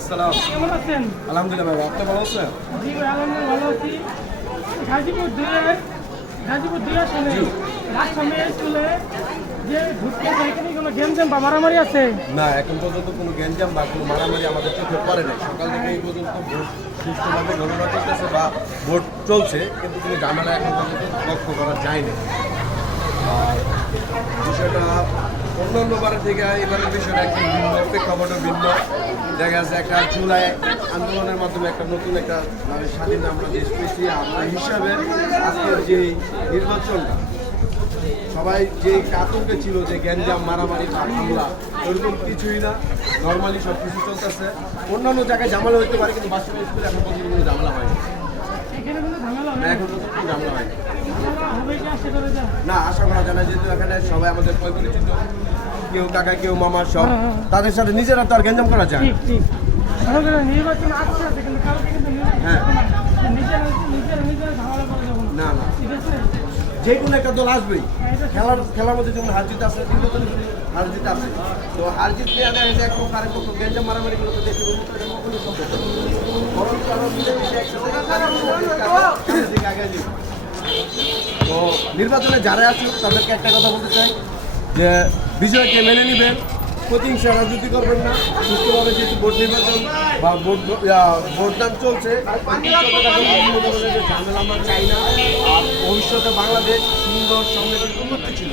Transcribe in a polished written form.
আসসালাম। কেমন আছেন? আলহামদুলিল্লাহ ভাই, আপনি ভালো আছেন? জি ভাই, আলহামদুলিল্লাহ ভালো আছি। গাজীপুর দুই আসনে রাস্তা মেয়ে চলে যে ঘুরতে এখানে কোনো গেম বা মারামারি আছে? না, এখন পর্যন্ত কোনো গ্যাঞ্জাম বা কোনো মারামারি আমাদের চোখে পড়ে নাই। সকাল থেকে এই পর্যন্ত ভোট সুষ্ঠুভাবে গণনা চলতেছে বা ভোট চলছে, কিন্তু কোনো ঝামেলা এখন পর্যন্ত লক্ষ্য করা যায়নি। আর বিষয়টা অন্যান্য বারের থেকে এবারের বিষয়টা একটু ভিন্ন, প্রেক্ষাপটও ভিন্ন। দেখা যাচ্ছে একটা জুলাই আন্দোলনের মাধ্যমে একটা নতুন একটা মানে স্বাধীন আমরা দেশ পেয়েছি। আমরা হিসাবে আজকের যে নির্বাচনটা সবাই যে আতঙ্কে ছিল যে গ্যাঞ্জাম মারামারি বা হামলা ওরকম কিছুই না, নর্মালি সব কিছু চলতেছে। অন্যান্য জায়গায় ঝামেলা হইতে পারে, কিন্তু বাস্তবে স্কুলে এখন পর্যন্ত কোনো ঝামেলা হয়নি। এখানে কোনো ঝামেলা না, হয় এখন পর্যন্ত কোনো ঝামেলা হয়নি। হবে কি আশা করে যা? না, আশা করা যায় না, যেহেতু এখানে সবাই আমাদের পরিচিত, কেউ কাকা কেউ মামা সব, তাদের সাথে নিজেরা তো আর গ্যাঞ্জাম করা যায় না। ঠিক ঠিক। আমাদের নির্বাচন আসছে কিন্তু কালকে কিন্তু হ্যাঁ। নিজেরা নিজেরা ঝামেলা করে যাবো না না, ঠিক আছে? যে কোনো একটা দল আসবেই। খেলার মধ্যে যেমন হার জিত আছে, নির্বাচনে হার জিত আছে। তো হার জিত নিয়ে দেখা যায় একপক্ষ আরেক পক্ষ গ্যাঞ্জাম মারামারি গুলো তো দেখি কখনো সম্ভব না। বরং তারা মিলেমিশে একসাথে আগে যাই। তো নির্বাচনে যারা আসুক তাদেরকে একটা কথা বলতে চাই যে বিজয়কে মেনে নেবেন, প্রতিহিংসা রাজনীতি করবেন না। সুস্থভাবে যেহেতু ভোট নির্বাচন বা ভোটদান চলছে, বিভিন্ন ধরনের যে ঝামেলা আমরা চাই না। আর ভবিষ্যতে বাংলাদেশ সুন্দর সমৃদ্ধ উন্নতি ছিল।